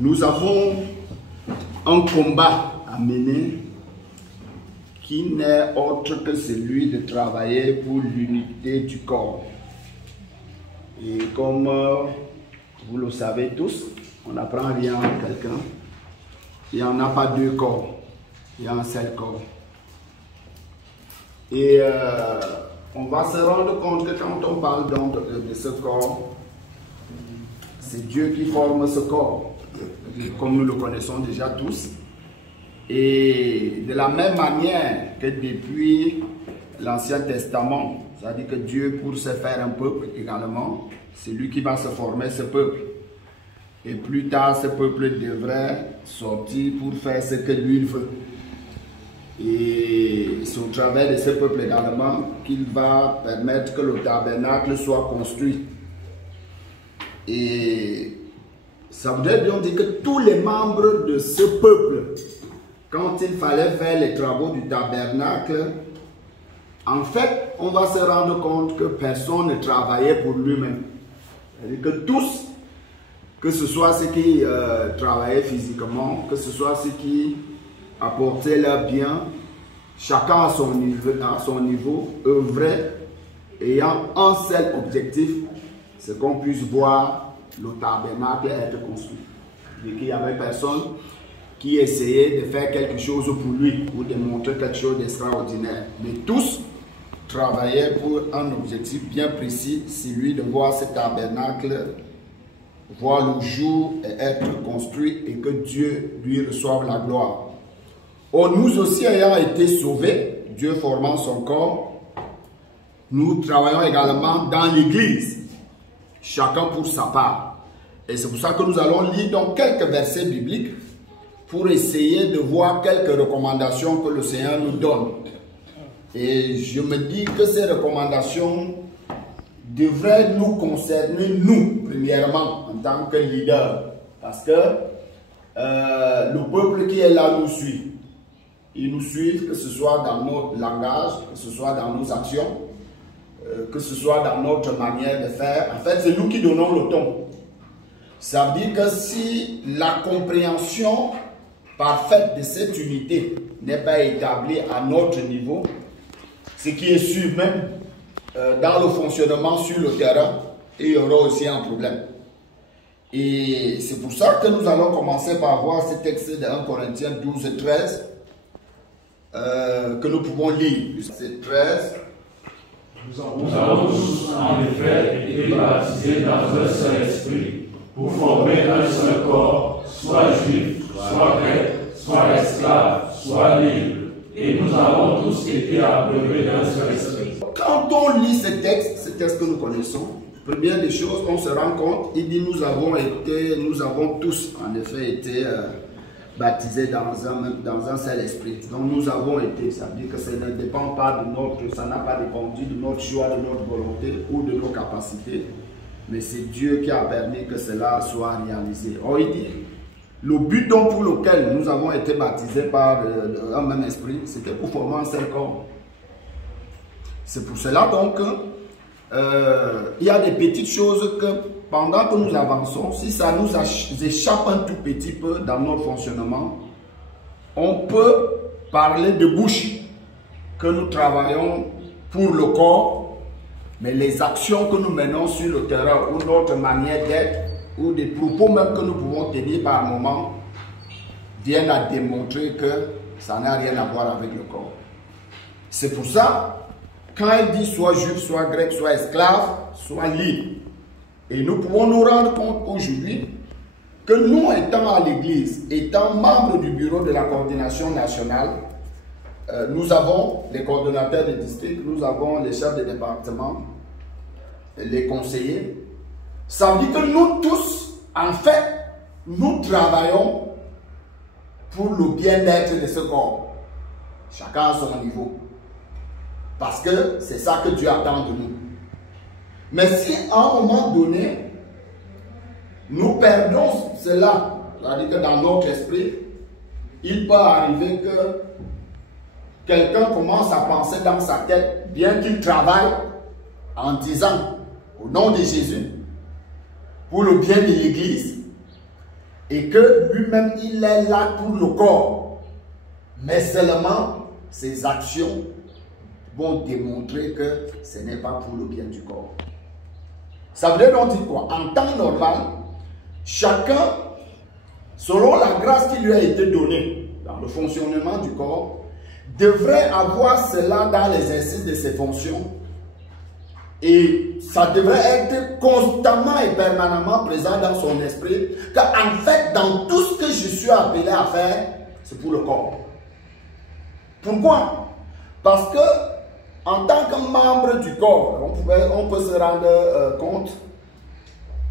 Nous avons un combat à mener qui n'est autre que celui de travailler pour l'unité du corps. Et comme vous le savez tous, on n'apprend rien à quelqu'un. Il n'y en a pas deux corps, il y a un seul corps. Et on va se rendre compte que quand on parle donc de ce corps, c'est Dieu qui forme ce corps, comme nous le connaissons déjà tous. Et de la même manière que depuis l'Ancien Testament, c'est-à-dire que Dieu, pour se faire un peuple également, c'est lui qui va se former ce peuple. Et plus tard, ce peuple devrait sortir pour faire ce que lui veut. Et c'est au travers de ce peuple également qu'il va permettre que le tabernacle soit construit. Et ça voudrait bien dire que tous les membres de ce peuple, quand il fallait faire les travaux du tabernacle, en fait, on va se rendre compte que personne ne travaillait pour lui-même. C'est-à-dire que tous, que ce soit ceux qui travaillaient physiquement, que ce soit ceux qui apportaient leurs biens, chacun à son niveau, œuvrait, ayant un seul objectif, c'est qu'on puisse voir le tabernacle être construit. Et qu'il n'y avait personne qui essayait de faire quelque chose pour lui, ou de montrer quelque chose d'extraordinaire. Mais tous travaillaient pour un objectif bien précis, celui de voir ce tabernacle, voir le jour et être construit et que Dieu lui reçoive la gloire. Or, nous aussi ayant été sauvés, Dieu formant son corps, nous travaillons également dans l'église, chacun pour sa part. Et c'est pour ça que nous allons lire donc quelques versets bibliques pour essayer de voir quelques recommandations que le Seigneur nous donne. Et je me dis que ces recommandations devraient nous concerner, nous, premièrement, en tant que leader. Parce que le peuple qui est là nous suit. Ils nous suivent, que ce soit dans notre langage, que ce soit dans nos actions, que ce soit dans notre manière de faire. En fait, c'est nous qui donnons le ton. Ça veut dire que si la compréhension parfaite de cette unité n'est pas établie à notre niveau, ce qui est sûr même dans le fonctionnement sur le terrain, il y aura aussi un problème. Et c'est pour ça que nous allons commencer par voir ce texte de 1 Corinthiens 12 et 13 que nous pouvons lire. C'est 13. Nous avons tous en effet été baptisés dans un seul esprit pour former un seul corps, soit juif, soit grec, soit esclave, soit libre. Et nous avons tous été abreuvés d'un seul esprit. Quand on lit ce texte que nous connaissons, première des choses, on se rend compte, il dit nous avons tous en effet été baptisés dans un seul esprit. Donc nous avons été, ça veut dire que ça ne dépend pas de notre, ça n'a pas dépendu de notre choix, de notre volonté ou de nos capacités, mais c'est Dieu qui a permis que cela soit réalisé. Or il dit, le but donc pour lequel nous avons été baptisés par un même esprit, c'était pour former un seul corps. C'est pour cela donc il y a des petites choses que pendant que nous avançons, si ça nous échappe un tout petit peu dans notre fonctionnement, on peut parler de bouche que nous travaillons pour le corps, mais les actions que nous menons sur le terrain ou notre manière d'être, ou des propos même que nous pouvons tenir par moment, viennent à démontrer que ça n'a rien à voir avec le corps. C'est pour ça, quand il dit soit juif, soit grec, soit esclave, soit libre, et nous pouvons nous rendre compte aujourd'hui que nous, étant à l'église, étant membres du bureau de la coordination nationale, nous avons les coordonnateurs de district, nous avons les chefs de département, les conseillers. Ça veut dire que nous tous, en fait, nous travaillons pour le bien-être de ce corps. Chacun à son niveau. Parce que c'est ça que Dieu attend de nous. Mais si à un moment donné, nous perdons cela, c'est-à-dire que dans notre esprit, il peut arriver que quelqu'un commence à penser dans sa tête, bien qu'il travaille en disant au nom de Jésus, pour le bien de l'Église, et que lui-même il est là pour le corps, mais seulement ses actions vont démontrer que ce n'est pas pour le bien du corps. Ça veut dire donc dire quoi? En temps normal, chacun, selon la grâce qui lui a été donnée dans le fonctionnement du corps, devrait avoir cela dans l'exercice de ses fonctions. Et ça devrait être constamment et permanemment présent dans son esprit, qu'en fait, dans tout ce que je suis appelé à faire, c'est pour le corps. Pourquoi? Parce que en tant que membre du corps, on peut se rendre compte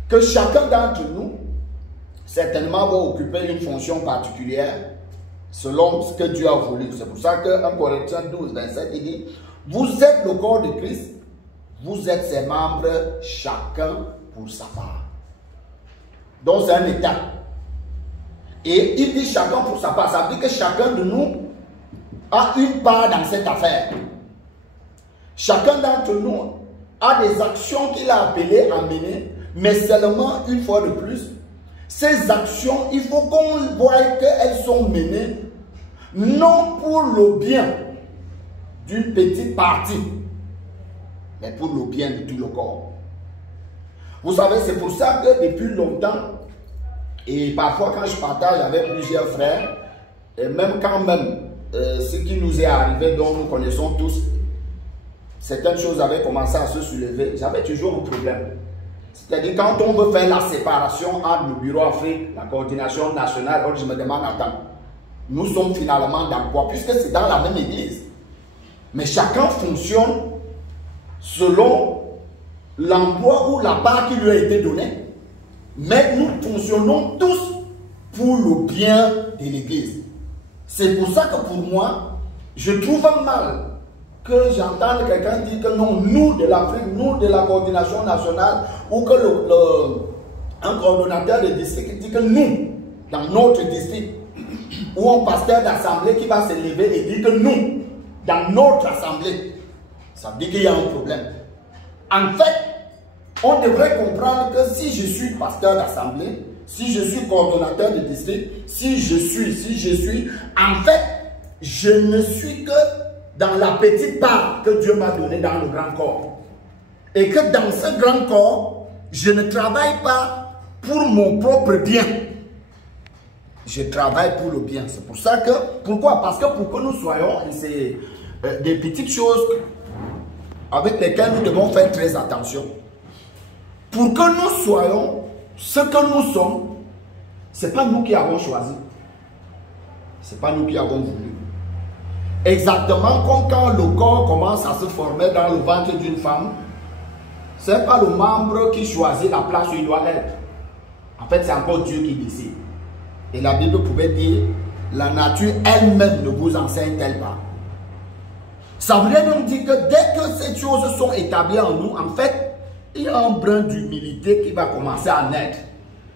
que chacun d'entre nous, certainement, va occuper une fonction particulière selon ce que Dieu a voulu. C'est pour ça que 1 Corinthiens 12, 27, il dit, vous êtes le corps de Christ, vous êtes ses membres, chacun pour sa part. Donc c'est un état. Et il dit chacun pour sa part. Ça veut dire que chacun de nous a une part dans cette affaire. Chacun d'entre nous a des actions qu'il a appelées à mener, mais seulement une fois de plus, ces actions, il faut qu'on voie qu'elles sont menées non pour le bien d'une petite partie, mais pour le bien de tout le corps. Vous savez, c'est pour ça que depuis longtemps, et parfois quand je partage avec plusieurs frères, et même quand même ce qui nous est arrivé, dont nous connaissons tous, certaines choses avaient commencé à se soulever, j'avais toujours un problème. C'est-à-dire quand on veut faire la séparation entre le bureau Afrique, la coordination nationale, je me demande, attends, nous sommes finalement dans quoi? Puisque c'est dans la même église. Mais chacun fonctionne selon l'emploi ou la part qui lui a été donnée. Mais nous fonctionnons tous pour le bien de l'église. C'est pour ça que pour moi, je trouve mal que j'entende quelqu'un dire que non, nous de l'Afrique, nous de la coordination nationale, ou que un coordonnateur de district dit que nous, dans notre district, ou un pasteur d'assemblée qui va se lever et dire que nous, dans notre assemblée, ça veut dire qu'il y a un problème. En fait, on devrait comprendre que si je suis pasteur d'assemblée, si je suis coordonnateur de district, si je suis, en fait, je ne suis que dans la petite part que Dieu m'a donnée dans le grand corps. Et que dans ce grand corps, je ne travaille pas pour mon propre bien. Je travaille pour le bien. C'est pour ça que, pourquoi? Parce que pour que nous soyons, et c'est des petites choses avec lesquelles nous devons faire très attention. Pour que nous soyons ce que nous sommes, ce n'est pas nous qui avons choisi. Ce n'est pas nous qui avons voulu. Exactement comme quand le corps commence à se former dans le ventre d'une femme, ce n'est pas le membre qui choisit la place où il doit être. En fait, c'est encore Dieu qui décide. Et la Bible pouvait dire, la nature elle-même ne vous enseigne-t-elle pas? Ça veut donc dire que dès que ces choses sont établies en nous, en fait, il y a un brin d'humilité qui va commencer à naître.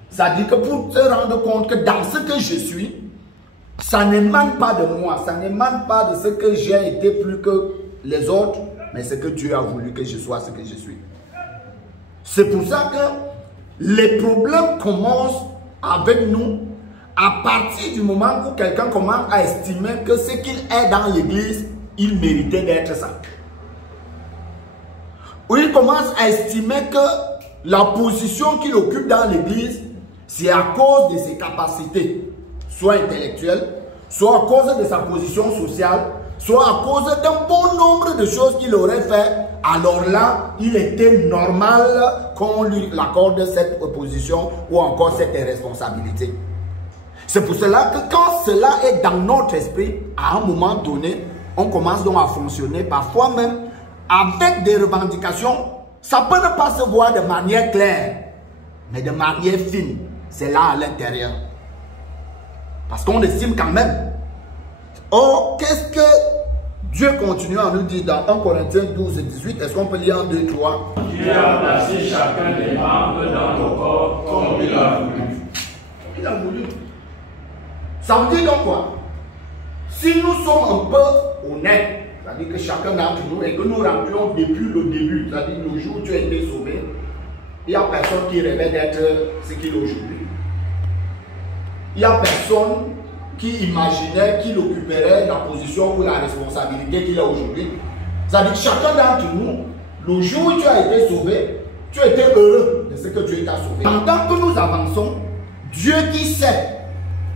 Ça dit que pour te rendre compte que dans ce que je suis, ça n'émane pas de moi, ça n'émane pas de ce que j'ai été plus que les autres, mais c'est que Dieu a voulu que je sois ce que je suis. C'est pour ça que les problèmes commencent avec nous à partir du moment où quelqu'un commence à estimer que ce qu'il est dans l'église, il méritait d'être ça. Où il commence à estimer que la position qu'il occupe dans l'église, c'est à cause de ses capacités, soit intellectuelles, soit à cause de sa position sociale, soit à cause d'un bon nombre de choses qu'il aurait fait. Alors là, il était normal qu'on lui accorde cette position ou encore cette responsabilité. C'est pour cela que quand cela est dans notre esprit, à un moment donné, on commence donc à fonctionner, parfois même avec des revendications. Ça peut ne pas se voir de manière claire, mais de manière fine. C'est là à l'intérieur. Parce qu'on estime quand même. Or, qu'est-ce que Dieu continue à nous dire dans 1 Corinthiens 12 et 18? Est-ce qu'on peut lire en 2, 3? Dieu a placé chacun des membres dans ton corps comme il a voulu. Il a voulu. Ça veut dire donc quoi? Si nous sommes un peu honnêtes, c'est-à-dire que chacun d'entre nous, et que nous rentrions depuis le début, c'est-à-dire le jour où tu as été sauvé, il n'y a personne qui rêvait d'être ce qu'il est aujourd'hui. il n'y a personne qui imaginait qu'il occuperait la position ou la responsabilité qu'il a aujourd'hui. C'est-à-dire que chacun d'entre nous, le jour où tu as été sauvé, tu as été heureux de ce que Dieu t'a sauvé. Pendant que nous avançons, Dieu qui sait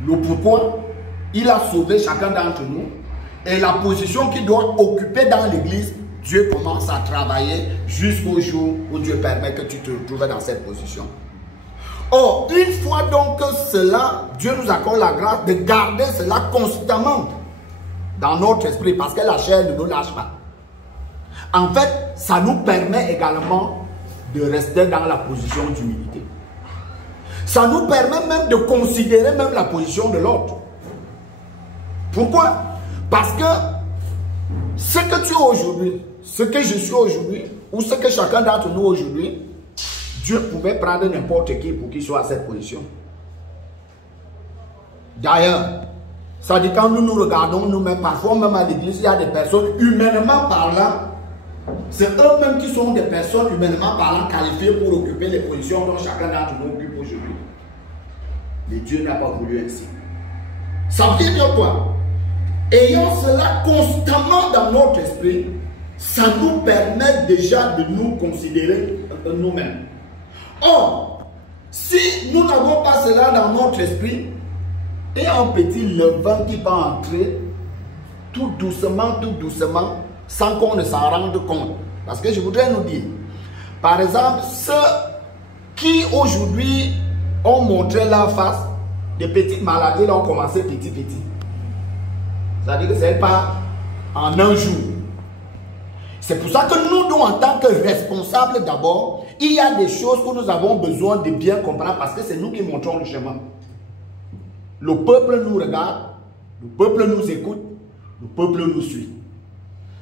le pourquoi, il a sauvé chacun d'entre nous. Et la position qu'il doit occuper dans l'église, Dieu commence à travailler jusqu'au jour où Dieu permet que tu te retrouves dans cette position. Or, une fois donc que cela, Dieu nous accorde la grâce de garder cela constamment dans notre esprit, parce que la chair ne nous lâche pas. En fait, ça nous permet également de rester dans la position d'humilité. Ça nous permet même de considérer même la position de l'autre. Pourquoi? Parce que ce que tu es aujourd'hui, ce que je suis aujourd'hui, ou ce que chacun d'entre nous aujourd'hui, Dieu pouvait prendre n'importe qui pour qu'il soit à cette position. D'ailleurs, ça dit quand nous nous regardons nous-mêmes, parfois même à l'église, il y a des personnes humainement parlant, c'est eux-mêmes qui sont des personnes humainement parlant qualifiées pour occuper les positions dont chacun d'entre nous occupe aujourd'hui. Mais Dieu n'a pas voulu ainsi. Ça veut dire quoi? Ayant cela constamment dans notre esprit, ça nous permet déjà de nous considérer nous-mêmes. Or, si nous n'avons pas cela dans notre esprit, et un petit levain qui va entrer tout doucement, sans qu'on ne s'en rende compte. Parce que je voudrais nous dire, par exemple, ceux qui aujourd'hui ont montré leur face, des petites maladies, là ont commencé petit. C'est-à-dire que ce n'est pas en un jour. C'est pour ça que nous, en tant que responsables d'abord, il y a des choses que nous avons besoin de bien comprendre parce que c'est nous qui montrons le chemin. Le peuple nous regarde, le peuple nous écoute, le peuple nous suit.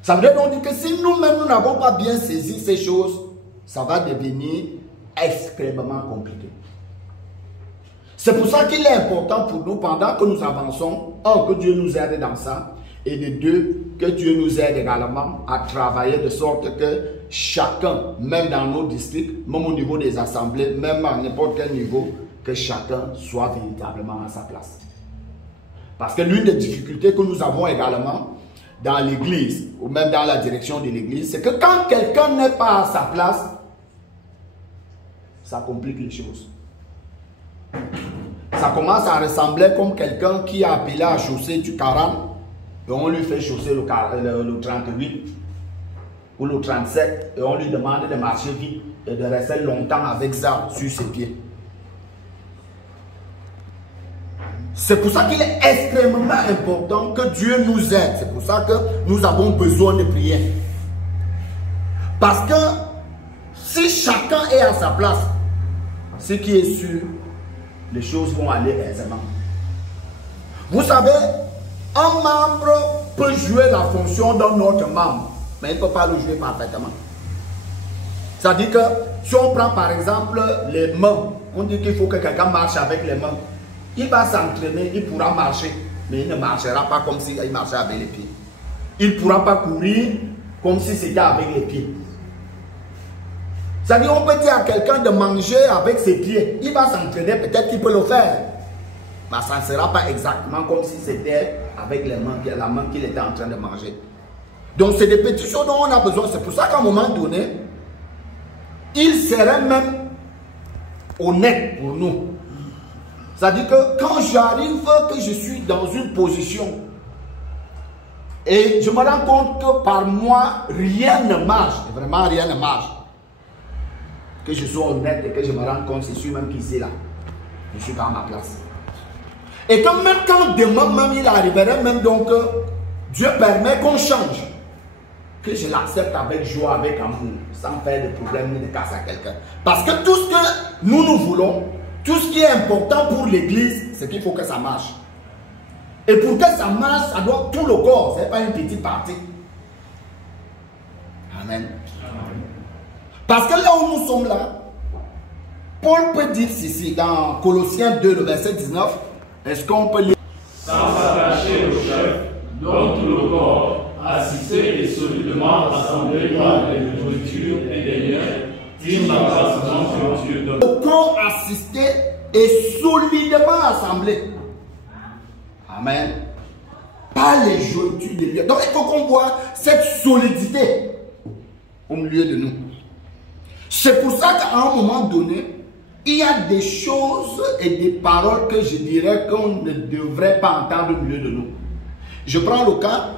Ça veut donc dire que si nous-mêmes nous n'avons pas bien saisi ces choses, ça va devenir extrêmement compliqué. C'est pour ça qu'il est important pour nous, pendant que nous avançons, que Dieu nous aide dans ça, et de deux, que Dieu nous aide également à travailler de sorte que chacun, même dans nos districts, même au niveau des assemblées, même à n'importe quel niveau, que chacun soit véritablement à sa place. Parce que l'une des difficultés que nous avons également dans l'église, ou même dans la direction de l'église, c'est que quand quelqu'un n'est pas à sa place, ça complique les choses. Ça commence à ressembler comme quelqu'un qui a appelé à chausser du 40 et on lui fait chausser le 38 ou le 37 et on lui demande de marcher vite et de rester longtemps avec ça sur ses pieds. C'est pour ça qu'il est extrêmement important que Dieu nous aide. C'est pour ça que nous avons besoin de prier. Parce que si chacun est à sa place, ce qui est sûr, les choses vont aller aisément. Vous savez, un membre peut jouer la fonction d'un autre membre, mais il ne peut pas le jouer parfaitement. C'est-à-dire que si on prend par exemple les mains, on dit qu'il faut que quelqu'un marche avec les mains. Il va s'entraîner, il pourra marcher, mais il ne marchera pas comme s'il marchait avec les pieds. Il ne pourra pas courir comme si c'était avec les pieds. C'est-à-dire on peut dire à quelqu'un de manger avec ses pieds. Il va s'entraîner, peut-être qu'il peut le faire. Mais ça ne sera pas exactement comme si c'était avec les mains, la main qu'il était en train de manger. Donc c'est des petites choses dont on a besoin. C'est pour ça qu'à un moment donné, il serait même honnête pour nous. C'est-à-dire que quand j'arrive, que je suis dans une position et je me rends compte que par moi, rien ne marche, vraiment rien ne marche. Que je sois honnête et que je me rende compte, c'est sûr même qu'ici là, je suis dans ma place. Et que même quand demain même il arriverait, même donc, Dieu permet qu'on change. Que je l'accepte avec joie, avec amour, sans faire de problème ni de casse à quelqu'un. Parce que tout ce que nous voulons, tout ce qui est important pour l'église, c'est qu'il faut que ça marche. Et pour que ça marche, ça doit tout le corps, ce n'est pas une petite partie. Amen. Parce que là où nous sommes là, Paul peut dire ceci dans Colossiens 2, le verset 19, est-ce qu'on peut lire? Sans s'attacher au chef, dont tout le corps, assisté et solidement assemblé par des nourritures et des liens, tire l'embrassement que Dieu donne. Le corps assisté et solidement assemblé. Amen. Pas les jointures de lui. Donc il faut qu'on voit cette solidité au milieu de nous. C'est pour ça qu'à un moment donné, il y a des choses et des paroles que je dirais qu'on ne devrait pas entendre au milieu de nous. Je prends le cas,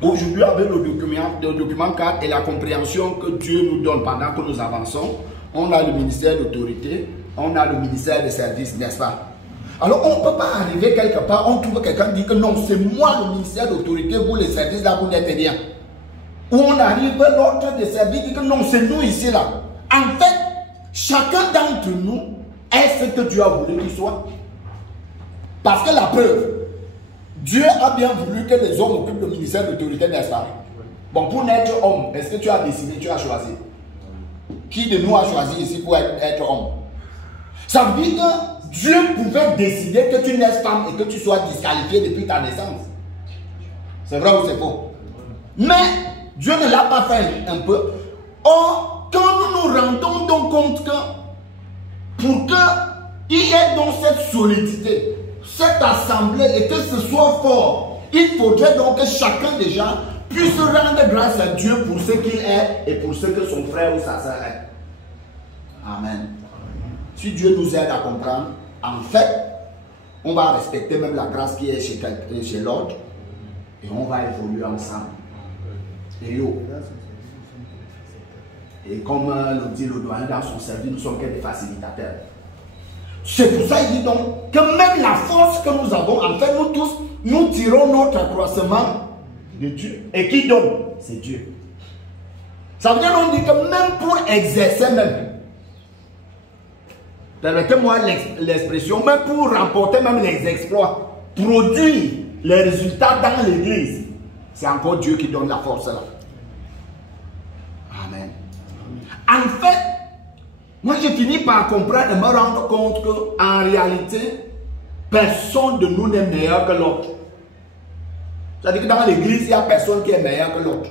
aujourd'hui avec le document 4 et la compréhension que Dieu nous donne pendant que nous avançons, on a le ministère d'autorité, on a le ministère des services, n'est-ce pas? Alors on ne peut pas arriver quelque part, on trouve quelqu'un qui dit que non, c'est moi le ministère d'autorité, vous les services là, vous n'êtes rien. Ou on arrive, l'autre des services dit que non, c'est nous ici là. En fait, chacun d'entre nous est ce que Dieu a voulu qu'il soit. Parce que la preuve, Dieu a bien voulu que les hommes occupent le ministère d'autorité, n'est-ce pas? Bon, pour naître homme, est-ce que tu as décidé, tu as choisi? Qui de nous a choisi ici pour être homme? Ça veut dire que Dieu pouvait décider que tu naisses femme et que tu sois disqualifié depuis ta naissance. C'est vrai ou c'est faux? Mais Dieu ne l'a pas fait un peu. Or, quand nous nous rendons donc compte que pour qu'il y ait donc cette solidité, cette assemblée et que ce soit fort, il faudrait donc que chacun des gens puisse rendre grâce à Dieu pour ce qu'il est et pour ce que son frère ou sa sœur est. Amen. Si Dieu nous aide à comprendre, en fait, on va respecter même la grâce qui est chez l'autre et on va évoluer ensemble. Et comme le dit le doyen dans son service, nous sommes que des facilitateurs. C'est pour ça qu'il dit donc que même la force que nous avons, en fait nous tous, nous tirons notre accroissement de Dieu. Et qui donne? C'est Dieu. Ça veut dire qu'on dit que même pour exercer même, permettez-moi l'expression, même pour remporter même les exploits, produire les résultats dans l'église, c'est encore Dieu qui donne la force là. Amen. En fait, moi j'ai fini par comprendre et me rendre compte qu'en réalité, personne de nous n'est meilleur que l'autre. C'est-à-dire que dans l'église, il n'y a personne qui est meilleur que l'autre.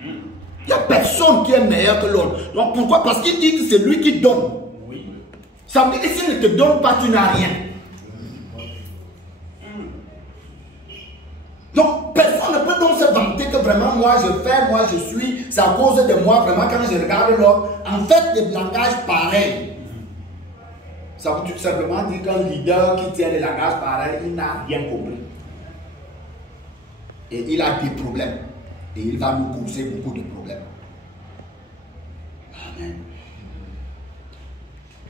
Il n'y a personne qui est meilleur que l'autre. Donc pourquoi? Parce qu'il dit que c'est lui qui donne. Ça veut dire que s'il ne te donne pas, tu n'as rien. Donc personne ne peut donc se vanter que vraiment moi je fais, moi je suis, c'est à cause de moi vraiment quand je regarde l'autre. En fait, des langages pareils. Ça veut tout simplement dire qu'un leader qui tient les langages pareils, il n'a rien compris. Et il a des problèmes. Et il va nous causer beaucoup de problèmes. Amen.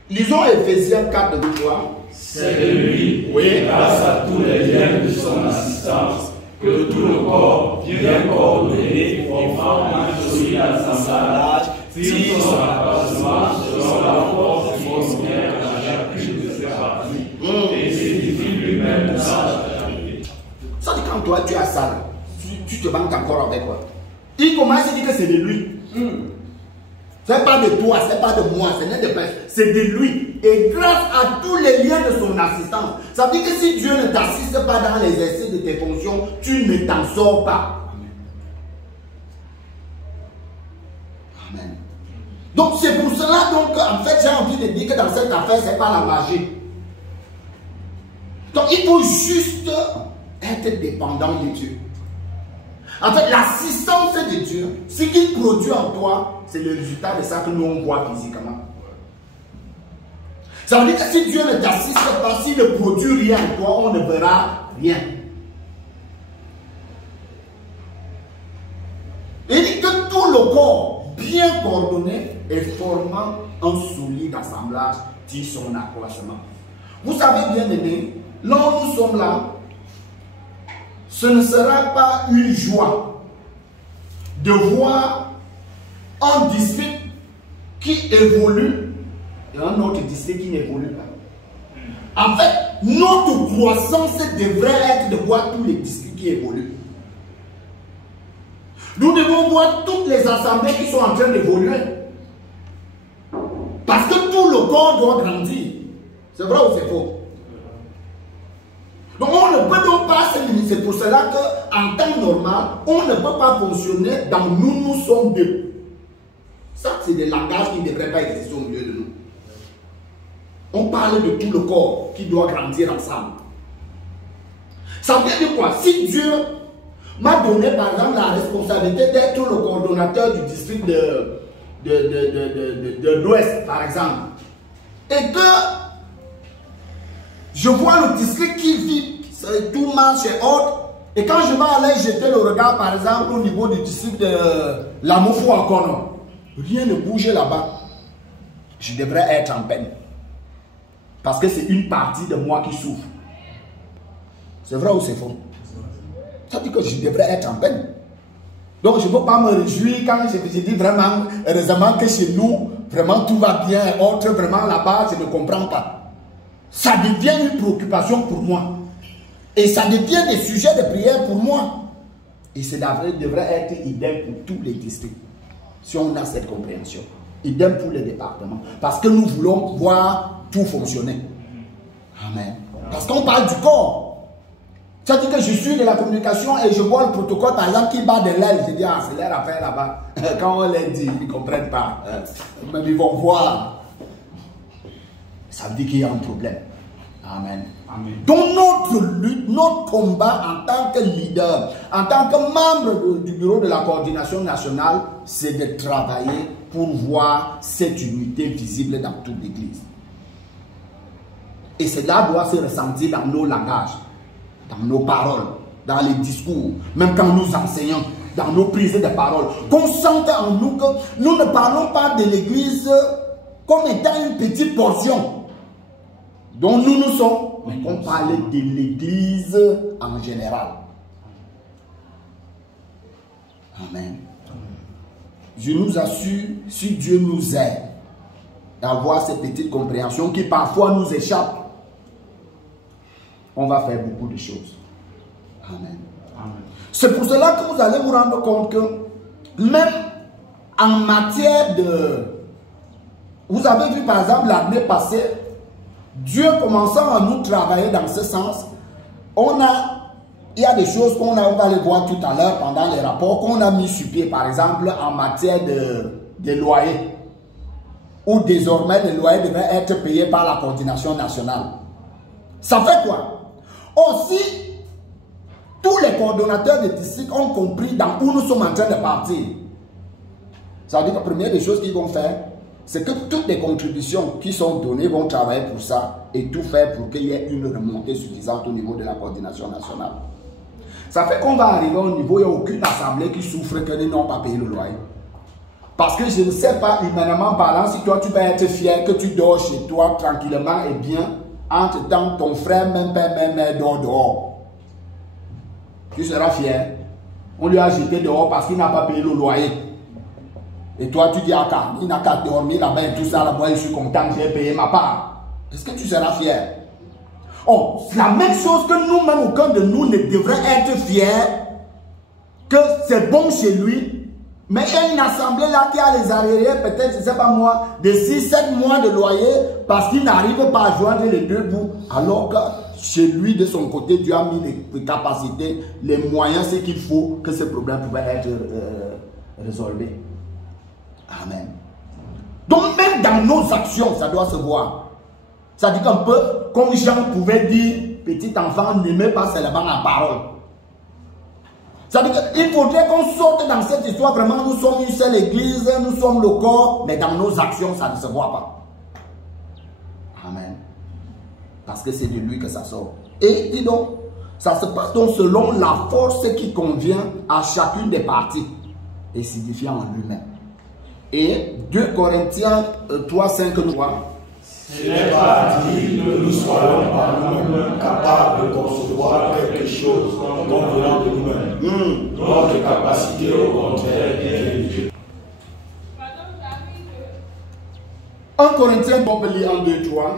Lisons Ephésiens 4 de voir. C'est de lui, oui, grâce à tous les liens de son assistance, que tout le corps, bien coordonné, formant un solide assemblage, tire son accroissement selon la force qui fonctionne à chacune de ses parties, et s'édifie lui-même dans la charité. Ça dit quand toi tu as ça, tu te vantes encore avec quoi? Il commence à dire que c'est de lui. C'est pas de toi, c'est pas de moi, c'est de lui. Et grâce à tous les liens de son assistance. Ça veut dire que si Dieu ne t'assiste pas dans l'exercice de tes fonctions, tu ne t'en sors pas. Amen. Donc c'est pour cela donc en fait j'ai envie de dire que dans cette affaire c'est pas la magie. Donc il faut juste être dépendant de Dieu. En fait, l'assistance de Dieu, ce qu'il produit en toi, c'est le résultat de ça que nous on voit physiquement. Ça veut dire que si Dieu ne t'assiste pas, s'il ne produit rien en toi, on ne verra rien. Il dit que tout le corps, bien coordonné et formant un solide assemblage, tire son accroissement. Vous savez bien aimé, là où nous sommes là, ce ne sera pas une joie de voir un district qui évolue et un autre district qui n'évolue pas. En fait, notre croissance devrait être de voir tous les districts qui évoluent. Nous devons voir toutes les assemblées qui sont en train d'évoluer. Parce que tout le corps doit grandir. C'est vrai ou c'est faux? Donc on ne peut donc pas se limiter. C'est pour cela qu'en temps normal, on ne peut pas fonctionner dans nous sommes deux. Ça, c'est des langages qui ne devraient pas exister au milieu de nous. On parle de tout le corps qui doit grandir ensemble. Ça veut dire quoi? Si Dieu m'a donné par exemple la responsabilité d'être le coordonnateur du district de l'Ouest, par exemple, et que je vois le district qui vit, tout marche et autres, et quand je vais aller jeter le regard par exemple au niveau du district de Lamofou en Kono, rien ne bouge là-bas, je devrais être en peine. Parce que c'est une partie de moi qui souffre. C'est vrai ou c'est faux? Ça dit que je devrais être en peine. Donc je ne peux pas me réjouir quand je dis vraiment, heureusement que chez nous, vraiment tout va bien, et autre, vraiment là-bas, je ne comprends pas. Ça devient une préoccupation pour moi. Et ça devient des sujets de prière pour moi. Et ça devrait être idem pour tous les districts. Si on a cette compréhension. Idem pour les départements. Parce que nous voulons voir tout fonctionner. Amen. Parce qu'on parle du corps. Ça dit que je suis de la communication et je vois le protocole par exemple qui bat de l'aile. Je dis, ah, c'est leur affaire là-bas. Quand on les dit, ils ne comprennent pas. Mais ils vont voir. Ça veut dire qu'il y a un problème. Amen. Amen. Donc notre lutte, notre combat en tant que leader, en tant que membre du bureau de la coordination nationale, c'est de travailler pour voir cette unité visible dans toute l'église. Et cela doit se ressentir dans nos langages, dans nos paroles, dans les discours, même quand nous enseignons, dans nos prises de parole. Qu'on sente en nous que nous ne parlons pas de l'église comme étant une petite portion dont nous sommes, mais qu'on parle de l'église en général. Amen. Je nous assure, si Dieu nous aide d'avoir cette petite compréhension qui parfois nous échappe, on va faire beaucoup de choses. Amen. Amen. C'est pour cela que vous allez vous rendre compte que même en matière de... Vous avez vu par exemple l'année passée, Dieu commençant à nous travailler dans ce sens, il y a des choses on va les voir tout à l'heure pendant les rapports qu'on a mis sur pied, par exemple en matière de loyers, où désormais les loyers devraient être payés par la coordination nationale. Ça fait quoi? Aussi, tous les coordonnateurs de district ont compris dans où nous sommes en train de partir. Ça veut dire que la première des choses qu'ils vont faire, c'est que toutes les contributions qui sont données vont travailler pour ça et tout faire pour qu'il y ait une remontée suffisante au niveau de la coordination nationale. Ça fait qu'on va arriver au niveau, il n'y a aucune assemblée qui souffre que nous n'ont pas payé le loyer. Parce que je ne sais pas, humainement parlant, si toi tu peux être fier que tu dors chez toi tranquillement et bien, entre-temps ton frère, même père, même mère dort dehors. Tu seras fier. On lui a jeté dehors parce qu'il n'a pas payé le loyer. Et toi, tu dis, ah, il n'a qu'à dormir là-bas et tout ça, là, moi, je suis content, j'ai payé ma part. Est-ce que tu seras fier? Oh, c'est la même chose que nous-mêmes, aucun de nous ne devrait être fier que c'est bon chez lui, mais il y a une assemblée là qui a les arriérés, peut-être, je ne sais pas moi, de 6-7 mois de loyer parce qu'il n'arrive pas à joindre les deux bouts, alors que chez lui, de son côté, Dieu a mis les capacités, les moyens, ce qu'il faut que ce problème pouvait être résolu. Amen. Donc même dans nos actions, ça doit se voir. Ça dit qu'un peu, comme Jean pouvait dire, petit enfant, n'aimez pas seulement la parole. Ça dit qu'il faudrait qu'on sorte dans cette histoire, vraiment, nous sommes une seule église, nous sommes le corps, mais dans nos actions, ça ne se voit pas. Amen. Parce que c'est de lui que ça sort. Et dis donc, ça se passe donc selon la force qui convient à chacune des parties et signifiant en lui-même. Et 2 Corinthiens 3, 5, nous voyons. Ce n'est pas dit que nous soyons par nous-mêmes capables de concevoir quelque chose comme venant de nous-mêmes. Notre capacité, au contraire, est de Dieu. 1 Corinthiens, on peut lire en 2, 3.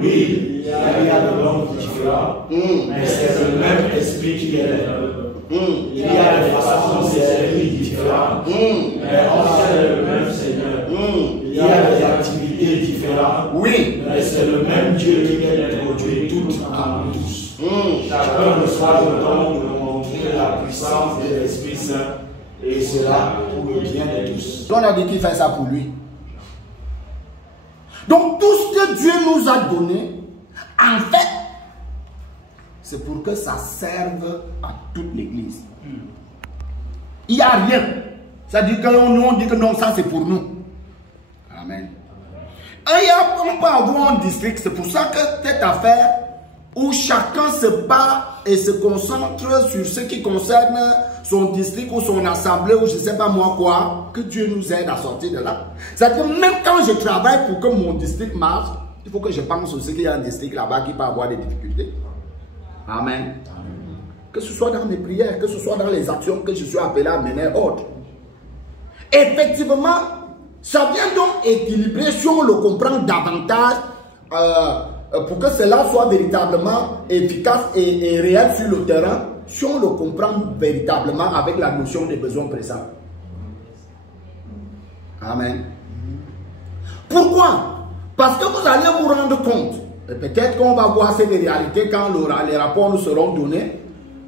Oui, il y a de langues différentes, mais c'est le même esprit qui est là. Il y a des façons de servir différentes, mais on sert le même Seigneur. Il y a des activités différentes, mais c'est le même Dieu qui les produit toutes en nous tous. Chacun reçoit le don de montrer la puissance de l'Esprit Saint, et cela pour le bien de tous. On a dit qu'il fait ça pour lui. Donc tout ce que Dieu nous a donné, en fait, c'est pour que ça serve à toute l'église. Il n'y a rien. Ça dit que on dit que non, ça c'est pour nous. Amen. On peut avoir un district, c'est pour ça que cette affaire où chacun se bat et se concentre sur ce qui concerne son district ou son assemblée ou je ne sais pas moi quoi, que Dieu nous aide à sortir de là. C'est-à-dire que même quand je travaille pour que mon district marche, il faut que je pense aussi qu'il y a un district là-bas qui peut avoir des difficultés. Amen. Que ce soit dans mes prières, que ce soit dans les actions que je suis appelé à mener autres. Effectivement, ça vient donc équilibrer si on le comprend davantage pour que cela soit véritablement efficace et réel sur le terrain, si on le comprend véritablement avec la notion des besoins pressants. Amen. Pourquoi? Parce que vous allez vous rendre compte, et peut-être qu'on va voir ces réalités quand les rapports nous seront donnés,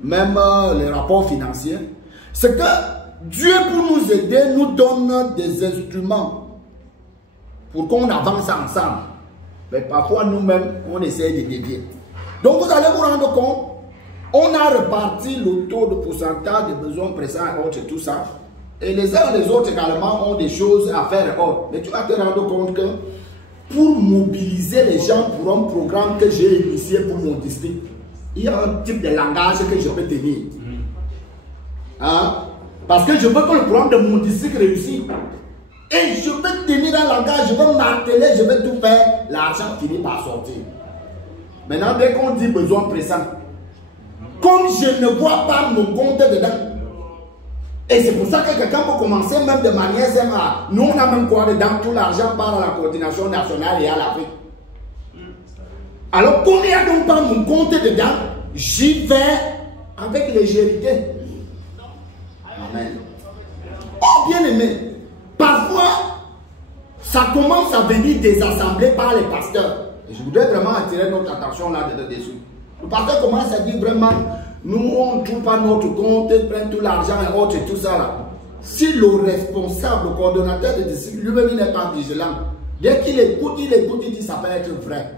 même les rapports financiers, c'est que Dieu, pour nous aider, nous donne des instruments pour qu'on avance ensemble. Mais parfois, nous-mêmes, on essaie de dévier. Donc, vous allez vous rendre compte, on a reparti le taux de pourcentage des besoins pressants et autres et tout ça. Et les uns et les autres également ont des choses à faire et autres. Mais tu vas te rendre compte que pour mobiliser les gens pour un programme que j'ai initié pour mon district, il y a un type de langage que je peux tenir. Hein? Parce que je veux que le programme de mon district réussisse. Et je veux tenir un langage, je veux marteler, je veux tout faire. L'argent finit par sortir. Maintenant, dès qu'on dit besoin pressant, comme je ne vois pas mon compte dedans, et c'est pour ça que quelqu'un peut commencer même de manière simple. Nous, on a même quoi dedans, tout l'argent part à la coordination nationale et à l'Afrique. Alors, comme il n'y a donc pas mon compte dedans, j'y vais avec légèreté. Amen. Oh, bien aimé, parfois, ça commence à venir des assemblées par les pasteurs. Et je voudrais vraiment attirer notre attention là-dessus. Le pasteur commence à dire vraiment, nous, on ne trouve pas notre compte, ils prennent tout l'argent et autres et tout ça là. Si le responsable, le coordonnateur de district, lui-même, il n'est pas vigilant, dès qu'il écoute, il dit ça peut être vrai.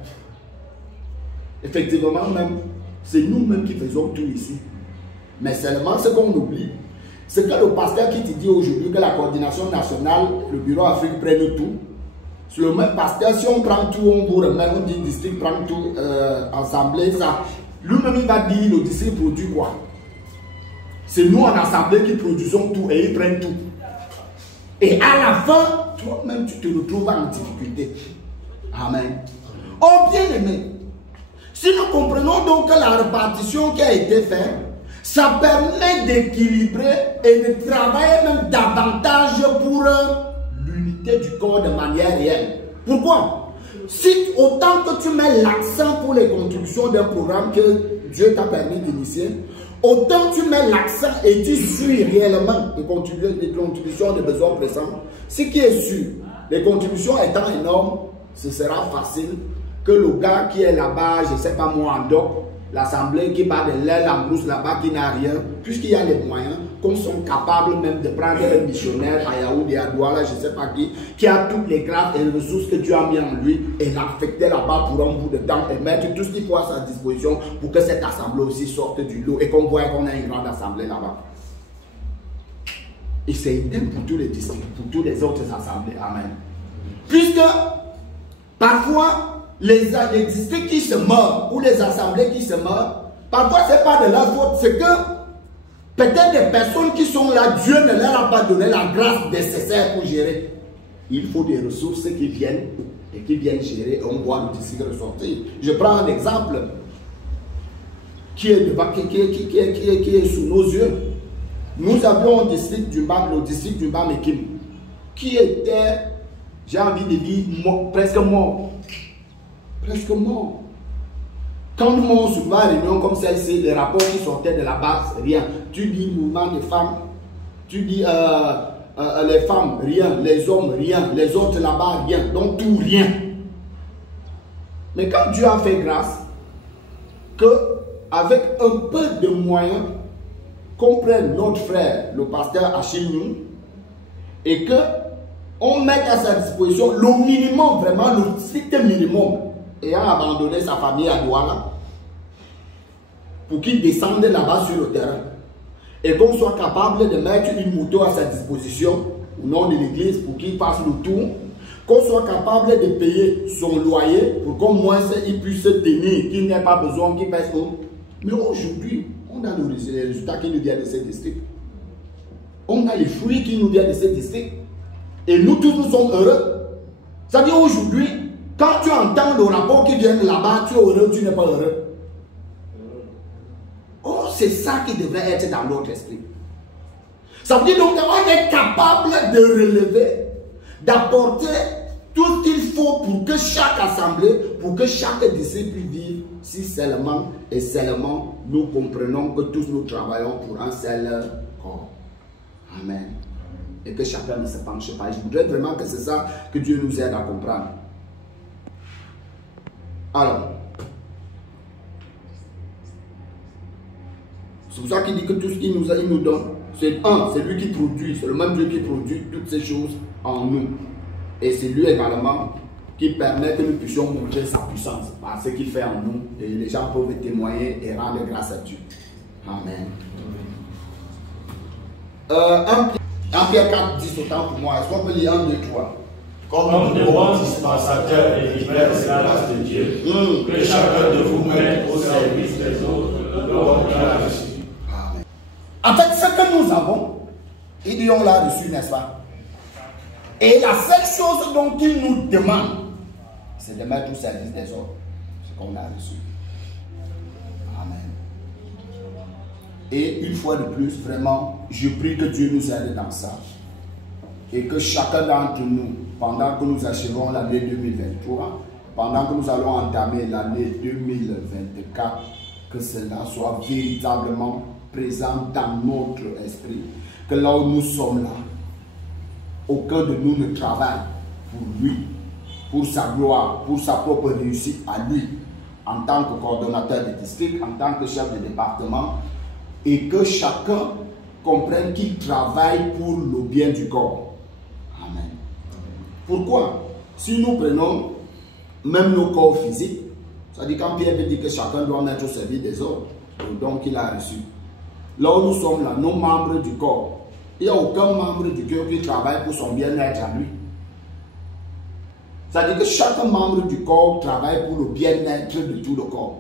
Effectivement, même, c'est nous-mêmes qui faisons tout ici. Mais seulement ce qu'on oublie, c'est que le pasteur qui te dit aujourd'hui que la coordination nationale, le bureau Afrique prenne tout, c'est le même pasteur, si on prend tout, on vous remet, on dit district prend tout, assemblée, ça. Lui-même, il va dire le district produit quoi? C'est nous en assemblée qui produisons tout et ils prennent tout. Et à la fin, toi-même, tu te retrouves en difficulté. Amen. Oh, bien aimé, si nous comprenons donc que la répartition qui a été faite, ça permet d'équilibrer et de travailler même davantage pour l'unité du corps de manière réelle. Pourquoi? Si autant que tu mets l'accent pour les contributions d'un programme que Dieu t'a permis d'initier, autant tu mets l'accent et tu suis réellement les contributions de besoins pressants, ce qui est sûr, les contributions étant énormes, ce sera facile que le gars qui est là-bas, je ne sais pas moi, en doc, l'assemblée qui bat de l'aile en brousse là-bas, qui n'a rien, puisqu'il y a les moyens, qu'on soit capable même de prendre un missionnaire à Yaoundé, à Douala, je ne sais pas qui a toutes les grâces et les ressources que Dieu a mis en lui et l'affecter là-bas pour un bout de temps et mettre tout ce qu'il faut à sa disposition pour que cette assemblée aussi sorte du lot et qu'on voit qu'on a une grande assemblée là-bas. Et c'est idem pour tous les districts, pour toutes les autres assemblées. Amen. Puisque parfois, les districts qui se meurent ou les assemblées qui se meurent, parfois ce n'est pas de leur faute, c'est que peut-être des personnes qui sont là, Dieu ne leur a pas donné la grâce nécessaire pour gérer. Il faut des ressources qui viennent et qui viennent gérer, on voit le district ressortir. Je prends un exemple qui est sous nos yeux. Nous avions un district du Mbam, le district du Mbam Ekim, qui était, j'ai envie de dire, presque mort. Presque mort. Quand nous avons souvent une réunion comme celle-ci, les rapports qui sortaient de la base, rien. Tu dis mouvement des femmes, tu dis les femmes, rien, les hommes, rien, les autres là-bas, rien. Donc tout, rien. Mais quand Dieu a fait grâce, qu'avec un peu de moyens, qu'on prenne notre frère, le pasteur Achille Nyoun, et que on met à sa disposition le minimum, vraiment le strict minimum, ayant abandonné sa famille à Douala, pour qu'il descende là-bas sur le terrain. Et qu'on soit capable de mettre une moto à sa disposition, au nom de l'église, pour qu'il fasse le tour, qu'on soit capable de payer son loyer, pour qu'au moins il puisse se tenir, qu'il n'ait pas besoin qu'il passe tout. Mais aujourd'hui, on a les résultats qui nous viennent de ces districts. On a les fruits qui nous viennent de ces districts. Et nous tous, nous sommes heureux. C'est-à-dire aujourd'hui, quand tu entends le rapport qui vient là-bas, tu es heureux, tu n'es pas heureux. Oh, c'est ça qui devrait être dans notre esprit. Ça veut dire donc qu'on est capable de relever, d'apporter tout ce qu'il faut pour que chaque assemblée, pour que chaque disciple vive, si seulement et seulement nous comprenons que tous nous travaillons pour un seul corps. Amen. Et que chacun ne se penche pas. Je voudrais vraiment que c'est ça que Dieu nous aide à comprendre. Alors, c'est pour ça qu'il dit que tout ce qu'il nous a, il nous donne. C'est lui qui produit, c'est le même Dieu qui produit toutes ces choses en nous. Et c'est lui également qui permet que nous puissions montrer sa puissance par ce qu'il fait en nous. Et les gens peuvent témoigner et rendre grâce à Dieu. Amen. 1 Pierre 4, 10 autant pour moi. Est-ce qu'on peut lire 1, 2, 3? Comme de bons dispensateurs et diverses grâces de Dieu, que chacun de vous mette au service des autres le don qu'il a reçu. Amen. En fait, ce que nous avons, il dit on l'a reçu, n'est-ce pas? Et la seule chose dont il nous demande, c'est de mettre au service des autres ce qu'on a reçu. Amen. Et une fois de plus, vraiment, je prie que Dieu nous aide dans ça. Et que chacun d'entre nous, pendant que nous achevons l'année 2023, pendant que nous allons entamer l'année 2024, que cela soit véritablement présent dans notre esprit. Que là où nous sommes là, aucun de nous ne travaille pour lui, pour sa gloire, pour sa propre réussite à lui, en tant que coordonnateur de district, en tant que chef de département, et que chacun comprenne qu'il travaille pour le bien du corps. Amen. Pourquoi? Si nous prenons même nos corps physiques, c'est-à-dire quand Pierre dit que chacun doit mettre au service des autres, le don qu'il a reçu. Là où nous sommes là, nos membres du corps, il n'y a aucun membre du cœur qui travaille pour son bien-être à lui. C'est-à-dire que chaque membre du corps travaille pour le bien-être de tout le corps.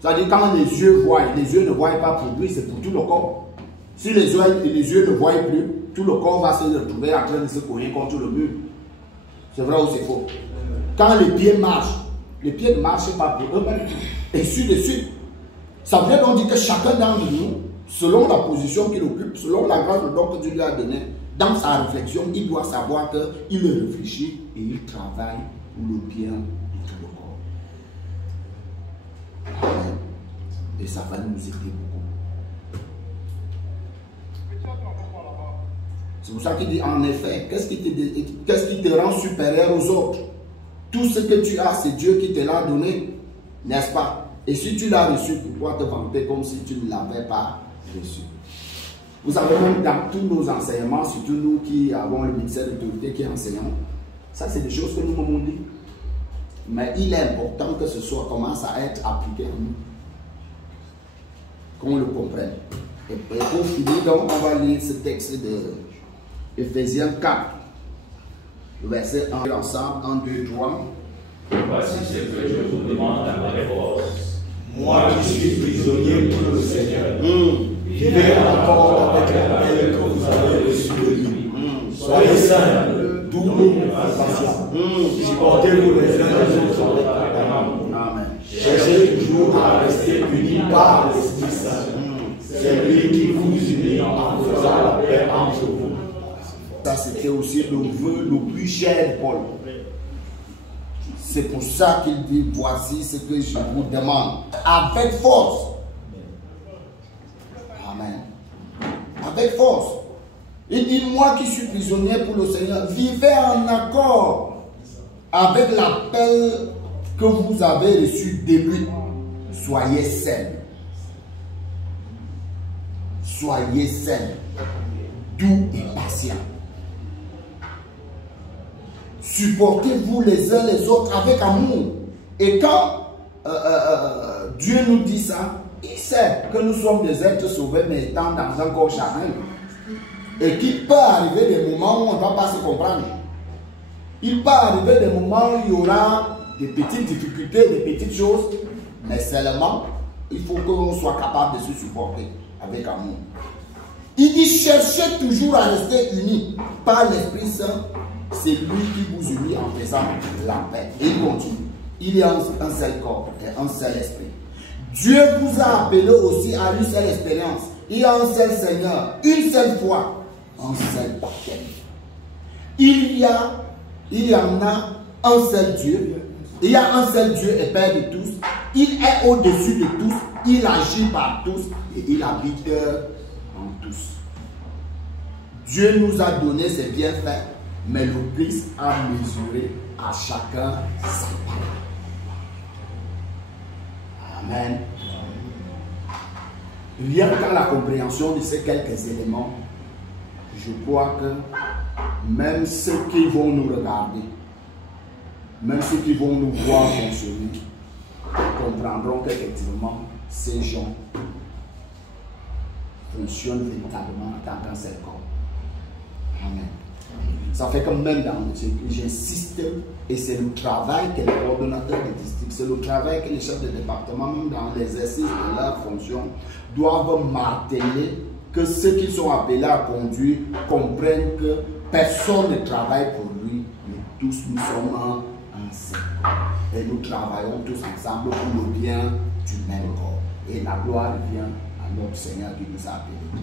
C'est-à-dire quand les yeux voient, les yeux ne voient pas pour lui, c'est pour tout le corps. Si les yeux ne voient plus, tout le corps va se retrouver en train de se cogner contre le mur. C'est vrai ou c'est faux? Quand les pieds ne marchent pas pour eux-mêmes. Et ainsi de suite. Ça veut donc dire que chacun d'entre nous, selon la position qu'il occupe, selon la grâce de don que Dieu lui a donnée, dans sa réflexion, il doit savoir qu'il réfléchit et il travaille pour le bien de tout le corps. Amen. Et ça va nous aider beaucoup. C'est pour ça qu'il dit, en effet, qu'est-ce qui te rend supérieur aux autres? Tout ce que tu as, c'est Dieu qui te l'a donné, n'est-ce pas? Et si tu l'as reçu, pourquoi te vanter comme si tu ne l'avais pas reçu? Vous savez, même dans tous nos enseignements, surtout nous qui avons le ministère d'autorité qui enseignons, ça c'est des choses que nous m'avons dit. Mais il est important que ce soit commence à être appliqué en nous. Qu'on le comprenne. Et pour finir, donc, on va lire ce texte de Ephésiens 4, verset 1 ensemble, 1, 2, 3. Voici ce que je vous demande à ma force. Moi qui suis prisonnier pour le Seigneur, vivez en accord avec l'appel que vous avez reçu de lui. Soyez simples, doux et patients. Supportez-vous les uns les autres avec amour. Cherchez toujours à rester unis par l'Esprit Saint. C'est lui qui vous unit en faisant la paix entre vous. Ça, c'était aussi le vœu le plus cher de Paul. C'est pour ça qu'il dit, voici ce que je vous demande. Avec force. Amen. Avec force. Il dit, moi qui suis prisonnier pour le Seigneur, vivez en accord avec l'appel que vous avez reçu de lui. Soyez sains. Soyez sains. Doux et patients. supportez-vous les uns les autres avec amour. Et quand Dieu nous dit ça, il sait que nous sommes des êtres sauvés, mais étant dans un corps charnel. Et qu'il peut arriver des moments où on ne va pas se comprendre. Il peut arriver des moments où il y aura des petites difficultés, des petites choses, mais seulement, il faut qu'on soit capable de se supporter avec amour. Il dit, cherchez toujours à rester unis par l'Esprit Saint. C'est lui qui vous unit en faisant la paix. Et il continue. Il y a un seul corps et un seul esprit. Dieu vous a appelé aussi à une seule expérience. Il y a un seul Seigneur, une seule foi, un seul baptême. Il y en a un seul Dieu. Il y a un seul Dieu et Père de tous. Il est au-dessus de tous. Il agit par tous et il habite en tous. Dieu nous a donné ses bienfaits, mais le Christ a mesuré à chacun sa part. Amen. Rien qu'à la compréhension de ces quelques éléments, je crois que même ceux qui vont nous regarder, même ceux qui vont nous voir fonctionner, comprendront qu'effectivement, ces gens fonctionnent véritablement en tant qu'un seul corps. Amen. Ça fait que même dans le truc, j'insiste, et c'est le travail que les coordonnateurs de district, c'est le travail que les chefs de département, même dans l'exercice de leur fonction, doivent marteler que ceux qui sont appelés à conduire comprennent que personne ne travaille pour lui, mais tous nous sommes un seul corps. Et nous travaillons tous ensemble pour le bien du même corps. Et la gloire vient à notre Seigneur qui nous a appelés.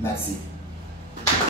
Merci.